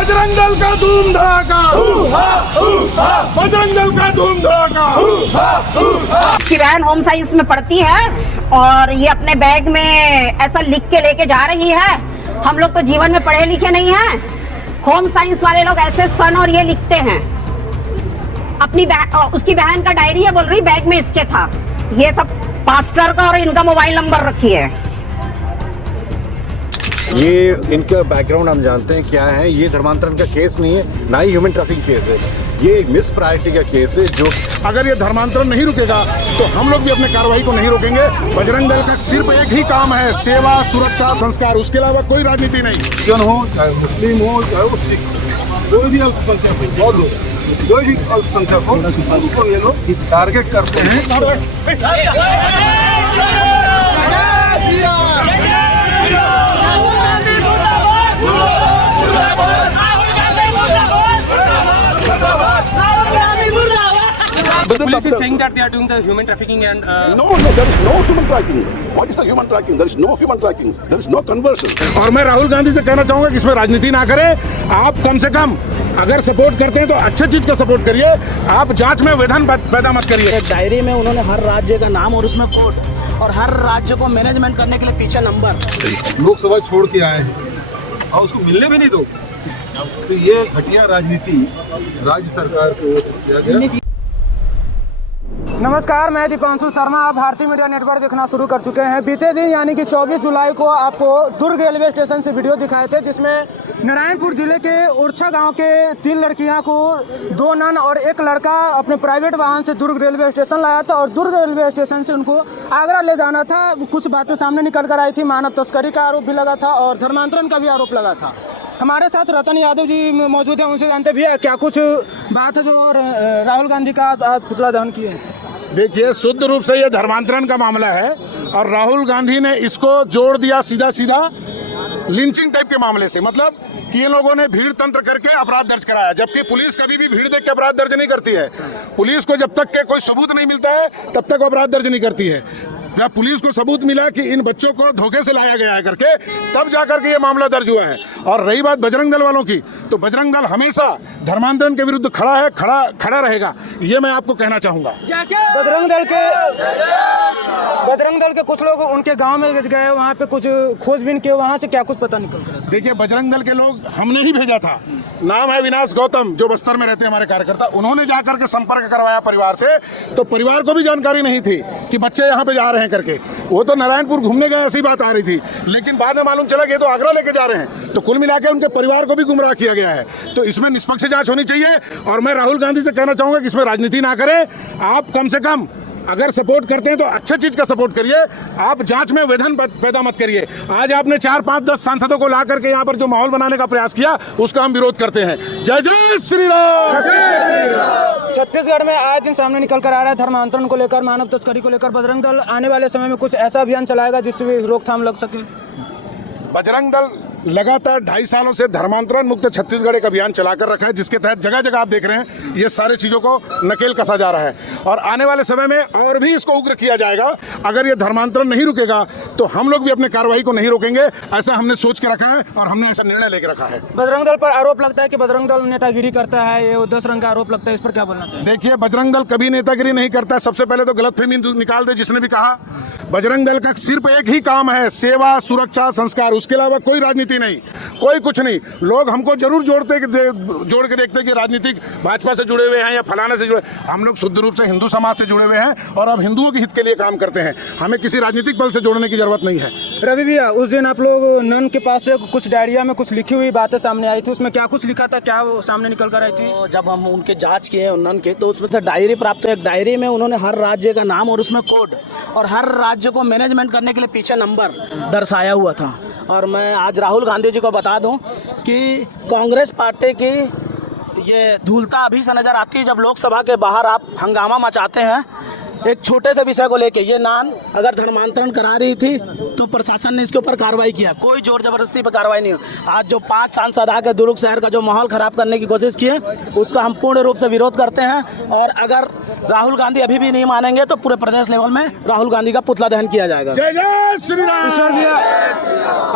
बजरंग दल का धूम धड़ाका, बजरंग दल का धूम धड़ाका। इसकी बहन होम साइंस में पढ़ती है और ये अपने बैग में ऐसा लिख के लेके जा रही है। हम लोग तो जीवन में पढ़े लिखे नहीं हैं। होम साइंस वाले लोग ऐसे सन और ये लिखते हैं। अपनी उसकी बहन का डायरी है, बोल रही बैग में इसके था। ये सब पास्टर का और इनका मोबाइल नंबर रखी है। ये इनका बैकग्राउंड हम जानते हैं क्या है। ये धर्मांतरण का केस नहीं है, ना ही ह्यूमन ट्रैफिकिंग केस है। ये एक मिस प्रायोरिटी का केस है। जो अगर ये धर्मांतरण नहीं रुकेगा तो हम लोग भी अपने कार्रवाई को नहीं रोकेंगे। बजरंग दल का सिर्फ एक ही काम है, सेवा, सुरक्षा, संस्कार, उसके अलावा कोई राजनीति नहीं। क्रिश्चियन हो, चाहे मुस्लिम हो, चाहे वो सिख हो, कोई भी अल्पसंख्यक हो, बहुत लोग, कोई भी अल्पसंख्यक हो, उसको ये लोग टारगेट करते हैं। Police is saying that they are doing the human trafficking and No, there is no human trafficking. What is the human trafficking? There is no human trafficking. There is no conversion. और मैं राहुल गांधी से कहना चाहूंगा कि इसमें राजनीति ना करें। आप कम से कम अगर सपोर्ट करते हैं तो अच्छे चीज का सपोर्ट करिए। आप जांच में विधान पैदा मत करिए। एक डायरी में उन्होंने हर राज्य का नाम और उसमें कोड और हर राज्य को मैनेजमेंट करने के लिए पीछे नंबर। लोकसभा छोड़ के आए हैं और उसको मिलने भी नहीं दो, तो ये घटिया राजनीति राज्य सरकार को किया गया। नमस्कार, मैं दीपांशु शर्मा। आप भारतीय मीडिया नेटवर्क देखना शुरू कर चुके हैं। बीते दिन यानी कि 24 जुलाई को आपको दुर्ग रेलवे स्टेशन से वीडियो दिखाए थे, जिसमें नारायणपुर जिले के उड़छा गांव के 3 लड़कियां को 2 नन और 1 लड़का अपने प्राइवेट वाहन से दुर्ग रेलवे स्टेशन लाया था और दुर्ग रेलवे स्टेशन से उनको आगरा ले जाना था। कुछ बातें सामने निकल कर आई थी। मानव तस्करी का आरोप भी लगा था और धर्मांतरण का भी आरोप लगा था। हमारे साथ रतन यादव जी मौजूद हैं, उनसे जानते भी है क्या कुछ बात है जो राहुल गांधी का आज पुतला दहन किए। देखिए, शुद्ध रूप से ये धर्मांतरण का मामला है और राहुल गांधी ने इसको जोड़ दिया सीधा सीधा लिंचिंग टाइप के मामले से। मतलब कि ये लोगों ने भीड़ तंत्र करके अपराध दर्ज कराया, जबकि पुलिस कभी भी भीड़ देख के अपराध दर्ज नहीं करती है। पुलिस को जब तक के कोई सबूत नहीं मिलता है तब तक अपराध दर्ज नहीं करती है। जब पुलिस को सबूत मिला कि इन बच्चों को धोखे से लाया गया है करके, तब जाकर के ये मामला दर्ज हुआ है। और रही बात बजरंग दल वालों की, तो बजरंग दल हमेशा धर्मांतरण के विरुद्ध खड़ा है, खड़ा रहेगा। ये मैं आपको कहना चाहूंगा। बजरंग दल के कुछ लोग उनके गांव में गए, वहाँ पे कुछ खोजबीन किए, वहाँ से क्या कुछ पता निकल कर। देखिए, बजरंग दल के लोग हमने ही भेजा था। नाम है विनाश गौतम, जो बस्तर में रहते हैं हमारे कार्यकर्ता। उन्होंने जाकर के संपर्क करवाया परिवार से, तो परिवार को भी जानकारी नहीं थी कि बच्चे यहाँ पे जा रहे हैं करके। वो तो नारायणपुर घूमने गए, ऐसी बात आ रही थी। लेकिन बाद में मालूम चला कि ये तो आगरा लेके जा रहे हैं। तो कुल मिला के उनके परिवार को भी गुमराह किया गया है। तो इसमें निष्पक्ष जांच होनी चाहिए। और मैं राहुल गांधी से कहना चाहूंगा कि इसमें राजनीति ना करें। आप कम से कम अगर सपोर्ट करते हैं तो अच्छे चीज का सपोर्ट करिए। आप जांच में विधान पैदा मत करिए। आज आपने 4, 5, 10 सांसदों को ला करके यहाँ पर जो माहौल बनाने का प्रयास किया, उसका हम विरोध करते हैं। जय जय श्री राम। छत्तीसगढ़ में आज दिन सामने निकल कर आ रहा है धर्मांतरण को लेकर, मानव तस्करी को लेकर। बजरंग दल आने वाले समय में कुछ ऐसा अभियान चलाएगा जिससे रोकथाम लग सके। बजरंग दल लगातार 2.5 सालों से धर्मांतरण मुक्त छत्तीसगढ़ एक अभियान चलाकर रखा है, जिसके तहत जगह जगह आप देख रहे हैं ये सारी चीज़ों को नकेल कसा जा रहा है। और आने वाले समय में और भी इसको उग्र किया जाएगा। अगर ये धर्मांतरण नहीं रुकेगा तो हम लोग भी अपने कार्रवाई को नहीं रोकेंगे। ऐसा हमने सोच के रखा है और हमने ऐसा निर्णय लेकर रखा है। बजरंग दल पर आरोप लगता है कि बजरंग दल नेतागिरी करता है, ये 10 रंग का आरोप लगता है, इस पर क्या बोलना चाहिए? देखिए, बजरंग दल कभी नेतागिरी नहीं करता है। सबसे पहले तो गलतफहमी निकाल दे जिसने भी कहा। बजरंग दल का सिर्फ एक ही काम है, सेवा, सुरक्षा, संस्कार, उसके अलावा कोई राजनीति नहीं, कोई कुछ नहीं। लोग हमको जरूर जोड़ के देखते कि राजनीतिक भाजपा से जुड़े हुए हैं या फलाने से जुड़े। हम लोग शुद्ध रूप से हिंदू समाज से जुड़े हुए हैं और अब हिंदुओं के हित के लिए काम करते हैं। हमें किसी राजनीतिक बल से जोड़ने की जरूरत नहीं है। रवि भैया, उस दिन आप लोग नन के पास से कुछ डायरिया में कुछ लिखी हुई बातें सामने आई थी, उसमें क्या कुछ लिखा था, क्या वो सामने निकल कर आई थी? तो जब हम उनके जांच किए नन के, तो उसमें से डायरी प्राप्त है। एक डायरी में उन्होंने हर राज्य का नाम और उसमें कोड और हर राज्य को मैनेजमेंट करने के लिए पीछे नंबर दर्शाया हुआ था। और मैं आज राहुल गांधी जी को बता दूं कि कांग्रेस पार्टी की ये धूलता अभी से नज़र आती है। जब लोकसभा के बाहर आप हंगामा मचाते हैं एक छोटे से विषय को लेके ये नान अगर धर्मांतरण करा रही थी तो प्रशासन ने इसके ऊपर कार्रवाई किया, कोई जोर जबरदस्ती पर कार्रवाई नहीं हुई। आज जो 5 सांसद आके दुर्ग शहर का जो माहौल खराब करने की कोशिश की है उसका हम पूर्ण रूप से विरोध करते हैं। और अगर राहुल गांधी अभी भी नहीं मानेंगे तो पूरे प्रदेश लेवल में राहुल गांधी का पुतला दहन किया जाएगा। जय जय श्री राम। ईश्वर भैया,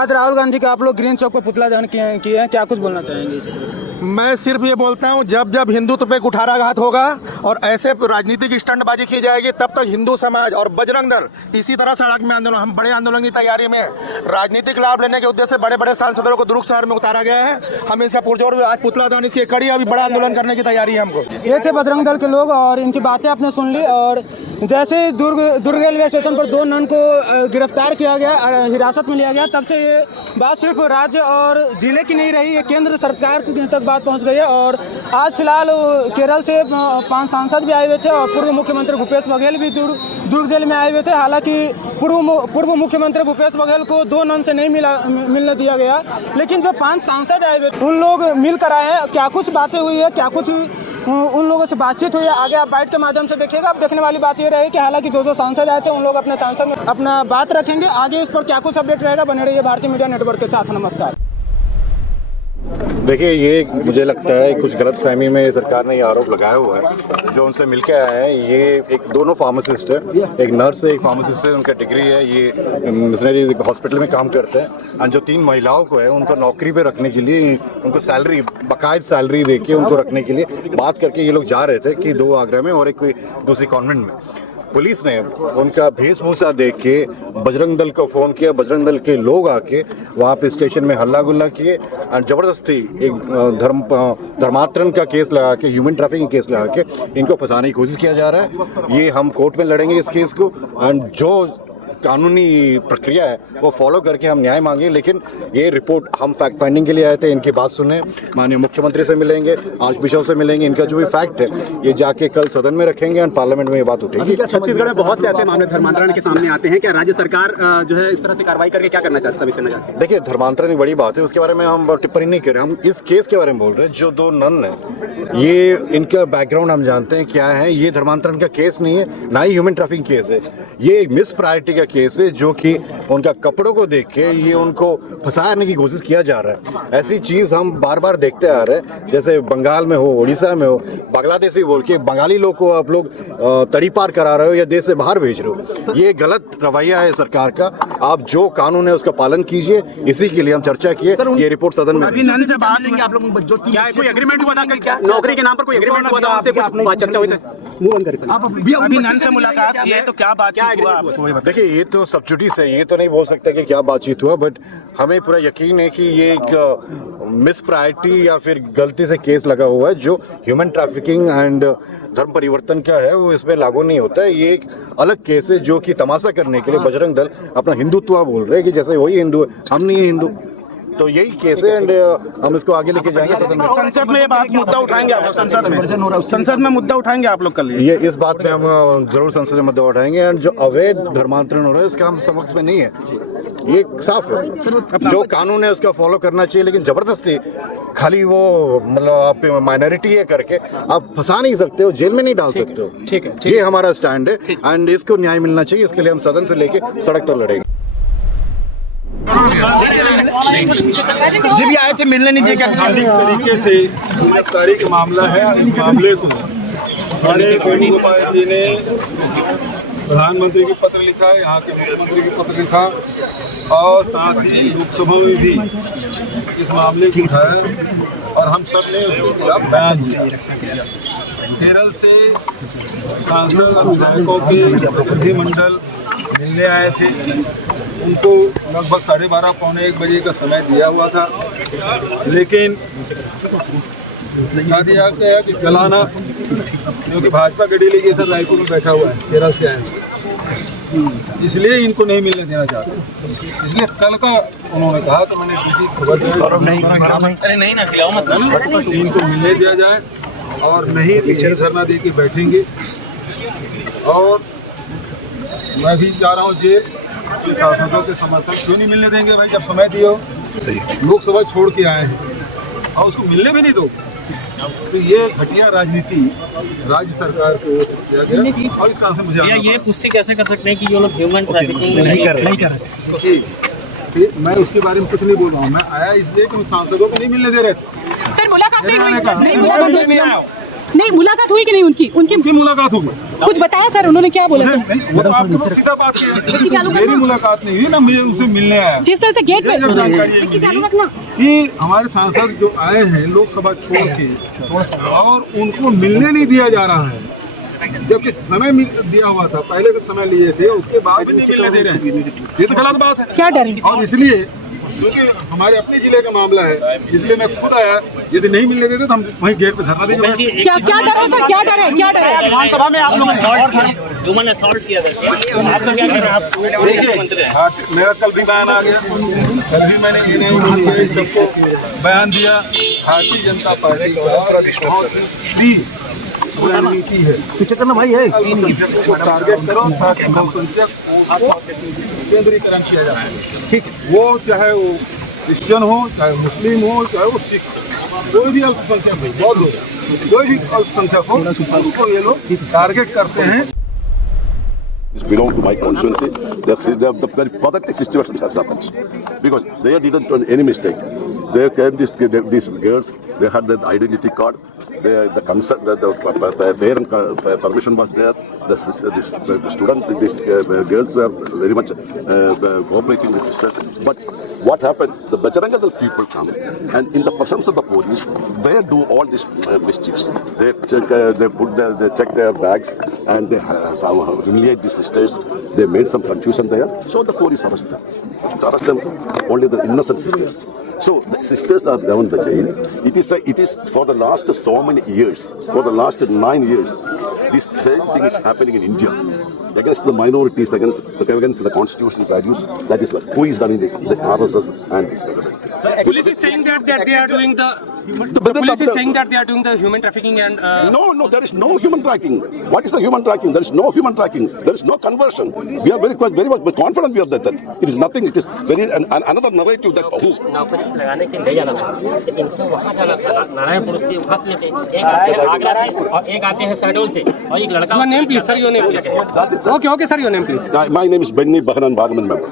आज राहुल गांधी का आप लोग ग्रीन चौक पर पुतला दहन किए हैं, क्या कुछ बोलना चाहेंगे? मैं सिर्फ ये बोलता हूँ जब जब हिंदुत्व पे कुठाराघात होगा और ऐसे राजनीतिक स्टंटबाजी की जाएगी तब तक हिंदू समाज और बजरंग दल इसी तरह सड़क में आंदोलन, हम बड़े आंदोलन की तैयारी में हैं। राजनीतिक लाभ लेने के उद्देश्य से बड़े बड़े सांसदों को दुर्ग शहर में उतारा गया है। हम इसका पुरजोर आज पुतला दहन इसकी कड़ी अभी बड़ा आंदोलन करने की तैयारी है हमको। ये थे बजरंग दल के लोग और इनकी बातें आपने सुन ली। और जैसे दुर्ग रेलवे स्टेशन पर 2 नन को गिरफ्तार किया गया, हिरासत में लिया गया, तब से ये बात सिर्फ राज्य और जिले की नहीं रही, ये केंद्र सरकार तक बात पहुंच गई है। और आज फिलहाल केरल से 5 सांसद भी आए हुए थे और पूर्व मुख्यमंत्री भूपेश बघेल भी दुर्ग जेल में आए हुए थे। हालांकि पूर्व मुख्यमंत्री भूपेश बघेल को 2 नन से नहीं मिलने दिया गया, लेकिन जो 5 सांसद आए हुए उन लोग मिलकर आए हैं। क्या कुछ बातें हुई है, क्या कुछ उन लोगों से बातचीत हुई है, आगे आप बाइट के माध्यम से देखिएगा। अब देखने वाली बात ये रही कि हालांकि जो सांसद आए थे उन लोग अपने सांसद में अपना बात रखेंगे। आगे इस पर क्या कुछ अपडेट रहेगा, बने रहिए भारतीय मीडिया नेटवर्क के साथ। नमस्कार। देखिए, ये मुझे लगता है कुछ गलत फहमी में सरकार ने ये आरोप लगाया हुआ है। जो उनसे मिलके आया है ये दोनों फार्मासिस्ट है, एक नर्स है, एक फार्मासिस्ट है, उनका डिग्री है, ये मिशनरी हॉस्पिटल में काम करते हैं। और जो 3 महिलाओं को है उनको नौकरी पे रखने के लिए उनको सैलरी, बाकायदा सैलरी दे के उनको रखने के लिए बात करके ये लोग जा रहे थे कि 2 आगरा में और एक कोई दूसरी कॉन्वेंट में। पुलिस ने उनका वेशभूषा देख के बजरंग दल को फ़ोन किया, बजरंग दल के लोग आके वहाँ पे स्टेशन में हल्ला गुल्ला किए और ज़बरदस्ती एक धर्मांतरण का केस लगा के, ह्यूमन ट्रैफिकिंग केस लगा के इनको फंसाने की कोशिश किया जा रहा है। ये हम कोर्ट में लड़ेंगे इस केस को एंड जो कानूनी प्रक्रिया है वो फॉलो करके हम न्याय मांगे। लेकिन ये रिपोर्ट हम फैक्ट फाइंडिंग के लिए आए थे, इनकी बात सुने, माननीय मुख्यमंत्री से मिलेंगे, आर्च बिशप से मिलेंगे, इनका जो भी फैक्ट है ये जाके कल सदन में रखेंगे और पार्लियामेंट में ये बात उठेगी। छत्तीसगढ़ में बहुत से ऐसे मामले धर्मांतरण के सामने आते हैं, क्या राज्य सरकार जो है इस तरह से कार्रवाई करके क्या करना चाहती है? देखिए, धर्मांतरण एक बड़ी बात है, उसके बारे में हम टिप्पणी नहीं कर रहे, हम इस केस के बारे में बोल रहे हैं। जो 2 नन है ये इनका बैकग्राउंड हम जानते हैं क्या है। ये धर्मांतरण का केस नहीं है, ना ही ह्यूमन ट्रैफिकिंग केस है, ये एक मिस प्रायोरिटी का केस है जो कि उनका कपड़ों को देख के ये उनको फंसाने की कोशिश किया जा रहा है। ऐसी चीज़ हम बार बार देखते आ रहे हैं, जैसे बंगाल में हो, उड़ीसा में हो, बांग्लादेशी बोल के बंगाली लोग को आप लोग तड़ी पार करा रहे हो या देश से बाहर भेज रहे हो। ये गलत रवैया है सरकार का। आप जो कानून है उसका पालन कीजिए, इसी के लिए हम चर्चा किए। ये रिपोर्ट सदन में से बात हुई, आप लोग क्या कोई एग्रीमेंट हुआ था, क्या नौकरी के नाम पर कोई एग्रीमेंट हुआ था, उससे कुछ चर्चा हुई थी? अभी नन से मुलाकात की है तो क्या बातचीत हुआ? देखिए, ये तो सब्सिडीज है, ये तो नहीं बोल सकता कि क्या बातचीत हुआ, बट हमें पूरा यकीन है कि ये एक मिस प्रायोरिटी या फिर गलती से केस लगा हुआ है जो ह्यूमन ट्रैफिकिंग एंड धर्म परिवर्तन का है, वो इसमें लागू नहीं होता है। ये एक अलग केस है जो कि तमाशा करने के लिए बजरंग दल अपना हिंदुत्व बोल रहे हैं कि जैसे वही हिंदू है, हम नहीं हिंदू। तो यही केस है एंड हम इसको आगे लेके जाएंगे सदन में। संसद में ये बात मुद्दा उठाएंगे आप लोग, संसद में मुद्दा उठाएंगे आप लोग कल? ये इस बात पे हम जरूर संसद में मुद्दा उठाएंगे एंड जो अवैध धर्मांतरण हो रहा है इसका हम समक्ष में नहीं है, ये साफ है। जो कानून है उसका फॉलो करना चाहिए, लेकिन जबरदस्ती खाली वो मतलब आप माइनॉरिटी है करके आप फंसा नहीं सकते हो, जेल में नहीं डाल सकते हो। ठीक है, ये हमारा स्टैंड है एंड इसको न्याय मिलना चाहिए। इसके लिए हम सदन से लेके सड़क पर लड़ेंगे। जी भी आए थे मिलने, नहीं दिया तरीके से गिरफ्तारी का मामला है। इस मामले को हमारे वेणुगोपाल जी ने प्रधानमंत्री को पत्र लिखा है, यहाँ के मुख्यमंत्री को पत्र लिखा और साथ ही लोकसभा में भी इस मामले को उठाया और हम सब ने उसके खिलाफ बयान दिया। केरल से सांसद और विधायकों के प्रतिनिधिमंडल मिलने आए थे, उनको लगभग 12:30 पौने 1 बजे का समय दिया हुआ था, लेकिन बता दिया गया कि चलाना, क्योंकि भाजपा का डेलीगेशन रायपुर में बैठा हुआ है, केरल से आए, इसलिए इनको नहीं मिलने देना चाहते। इसलिए कल का उन्होंने कहा तो मैंने खबर इनको मिलने दिया जाए और नहीं पीछे धरना दे के बैठेंगे। और मैं भी जा रहा हूँ जेल, सांसदों के समर्थन क्यों नहीं मिलने देंगे भाई, जब समय दिए हो। लोकसभा छोड़ के आए हैं और उसको मिलने भी नहीं दो। तो ये घटिया राजनीति राज्य सरकार की ओर से किया गया और इस कारण से मुझे ये पुष्टि कैसे कर सकते हैं कि ये लोग ह्यूमन ट्रैफिकिंग नहीं कर रहे? मैं उसके बारे में कुछ नहीं बोल रहा हूँ। मैं आया इसलिए कि उन सांसदों को नहीं मिलने दे रहे थे। सर मुलाकात नहीं हुई, नहीं मुलाकात हुई कि नहीं उनकी उनकी मुलाकात होगी। कुछ बताया सर उन्होंने क्या बोला सर? वो तो आपके पास सीधा बात किया, मेरी मुलाकात नहीं हुई ना, मुझे उनसे मिलने आया। जिस तरह से गेट पे जानकारी है कि हमारे सांसद जो आए हैं लोकसभा छोड़ के और उनको मिलने नहीं दिया जा रहा है, जबकि समय दिया हुआ था, पहले से समय लिए थे, उसके बाद भी नहीं मिलने दे रहे हैं। ये तो गलत बात है। क्या डर है? और इसलिए क्योंकि हमारे अपने जिले का मामला है, इसलिए मैं खुद आया। यदि नहीं मिलने देते तो हम वहीं गेट पे धरना देंगे। क्या डर है सर? क्या डर है? क्या डर है? विधानसभा में आप लोगों ने ह्यूमन असॉल्ट किया था, आपका क्या कहना है? देखिए, मेरा कल भी बयान आ गया, कल भी मैंने इन्हें सबको बयान दिया। भारतीय जनता पार्टी का बहुत ही रणनीति है, को टारगेट करो ताकि बहुसंख्यक केंद्रीकरण किया जाए। ठीक है, वो चाहे वो क्रिश्चियन हो, चाहे मुस्लिम हो, चाहे वो सिख, कोई भी अल्पसंख्यक हो, बहुत लोग, कोई भी अल्पसंख्यक हो, उसको ये लोग टारगेट करते हैं। This belong to my constituency. The very pathetic situation has happened because they didn't do any mistake. They came these girls. They had their identity card. The consent, the parent permission was there. The student, these girls were very much cooperating with sisters. But what happened? The Bajrang Dal people come, and in the presence of the police, they do all these mischiefs. They check their bags, and they humiliate these sisters. They made some confusion there, so the police arrested them. To arrest them, only the innocent sisters. So the sisters are down the jail. It is for the last so many years, for the last 9 years, this same thing is happening in India against the minorities, against the constitutional values. That is who is running this, the RSS and this. Police is saying that they are doing the police is saying that they are doing the human trafficking and No, there is no human trafficking. What is the human trafficking? There is no human trafficking. There is no conversion. We are very much confident we are that it is nothing. It is very another narrative that who. नौकरी लगाने के लिए ले जाना था, तो इनको वहाँ जाना था, नारायणपुर से वहाँ से लेते, एक आते हैं आगरा से और एक आते हैं शहडोल से, और एक लड़का। Your name please, sir. Your name please. Okay, sir. Your name please. My name is Benny Bhanan Bhagaman, ma'am.